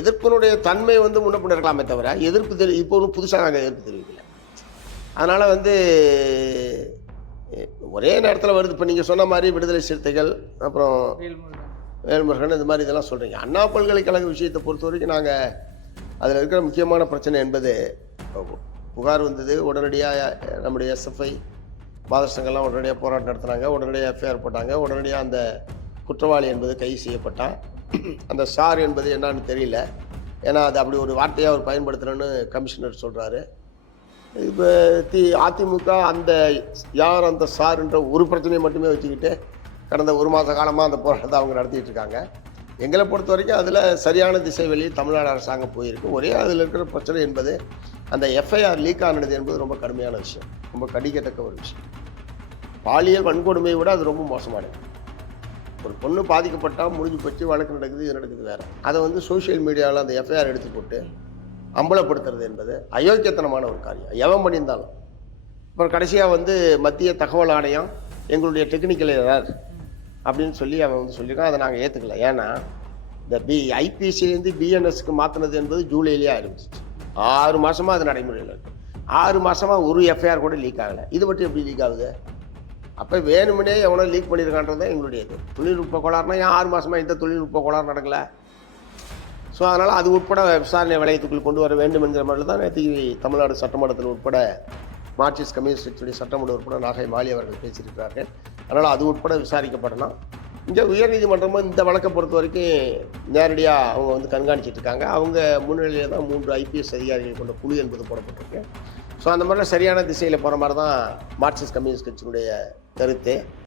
எதிர்ப்பினுடைய தன்மை வந்து முன்னப்பின்ன இருக்கலாமே தவிர இப்போ ஒன்றும் புதுசாக நாங்கள் எதிர்ப்பு தெரிவிக்கல. அதனால் ஒரே நேரத்தில் வருது. இப்போ நீங்கள் சொன்ன மாதிரி விடுதலை சிறுத்தைகள், அப்புறம் வேல்முருகன், இந்த மாதிரி இதெல்லாம் சொல்கிறீங்க. அண்ணா பல்கலைக்கழக விஷயத்தை பொறுத்த வரைக்கும் நாங்கள் அதில் இருக்கிற முக்கியமான பிரச்சனை என்பது, புகார் வந்தது, உடனடியாக நம்முடைய எஸ்எஃப்ஐ பாதசங்கள்லாம் உடனடியாக போராட்டம் நடத்துனாங்க, உடனடியாக எஃப்ஐஆர் போட்டாங்க, உடனடியாக அந்த குற்றவாளி என்பது கைது செய்யப்பட்டான். அந்த சார் என்பது என்னன்னு தெரியல, ஏன்னா அது அப்படி ஒரு வார்த்தையாக அவர் பயன்படுத்துகிறேன்னு கமிஷனர் சொல்கிறாரு. இப்போ அதிமுக யார் அந்த சார்ன்ற ஒரு பிரச்சனையை மட்டுமே வச்சுக்கிட்டு கடந்த ஒரு மாத காலமாக அந்த போராட்டத்தை அவங்க நடத்திட்டு இருக்காங்க. எங்களை பொறுத்த வரைக்கும் அதில் சரியான திசை வெளியே தமிழ்நாடு அரசாங்கம் போயிருக்கு. ஒரே அதில் இருக்கிற பிரச்சனை என்பது அந்த எஃப்ஐஆர் லீக் ஆனது என்பது ரொம்ப கடுமையான விஷயம், ரொம்ப கடிக்கத்தக்க ஒரு விஷயம். பாலியல் வன்கொடுமையை விட அது ரொம்ப மோசமானது. ஒரு பொண்ணு பாதிக்கப்பட்டால் முடிஞ்சு போச்சு, வழக்கு நடக்குது, இது நடக்குது வேறு. அதை சோஷியல் மீடியாவில் அந்த எஃப்ஐஆர் எடுத்து போட்டு அம்பலப்படுத்துறது என்பது அயோக்கியத்தனமான ஒரு காரியம், எவன் பண்ணியிருந்தாலும். அப்புறம் கடைசியாக மத்திய தகவல் ஆணையம் எங்களுடைய டெக்னிக்கல் எரர் அப்படின்னு சொல்லி அவன் சொல்லியிருக்கான். அதை நாங்கள் ஏற்றுக்கல. ஏன்னா இந்த ஐபிசிலேருந்து பிஎன்எஸ்க்கு மாற்றினது என்பது ஜூலையிலேயே ஆரம்பிச்சிச்சு. 6 மாதமாக அது நடைமுறையில் இருக்குது. 6 மாதமாக ஒரு எஃப்ஐஆர் கூட லீக் ஆகலை. இது மட்டும் எப்படி லீக் ஆகுது? அப்போ வேணுமுனே எவனோ லீக் பண்ணியிருக்கான்றதான் எங்களுடைய இது. தொழில்நுட்ப கோளாறுனா ஏன் 6 மாதமாக இந்த தொழில்நுட்ப கோளாறு நடக்கலை? ஸோ அதனால் அது உட்பட விசாரணை வளையத்துக்குள் கொண்டு வர வேண்டும் என்கிற மாதிரி தான் நேற்று தமிழ்நாடு சட்டமன்றத்தில் உட்பட மார்க்சிஸ்ட் கம்யூனிஸ்ட் கட்சியுடைய சட்டமன்ற உட்பட நாகை மாலி அவர்கள் பேசியிருக்கிறார்கள். அதனால் அது உட்பட விசாரிக்கப்படலாம். இங்கே உயர்நீதிமன்றமும் இந்த வழக்கை பொறுத்த வரைக்கும் நேரடியாக அவங்க கண்காணிச்சிட்டு இருக்காங்க. அவங்க முன்னிலையில் தான் 3 ஐபிஎஸ் அதிகாரிகள் கொண்ட குழு என்பது போடப்பட்டிருக்கு. ஸோ அந்த மாதிரிலாம் சரியான திசையில் போகிற மாதிரி தான் மார்க்சிஸ்ட் கம்யூனிஸ்ட் கட்சியினுடைய கருத்து.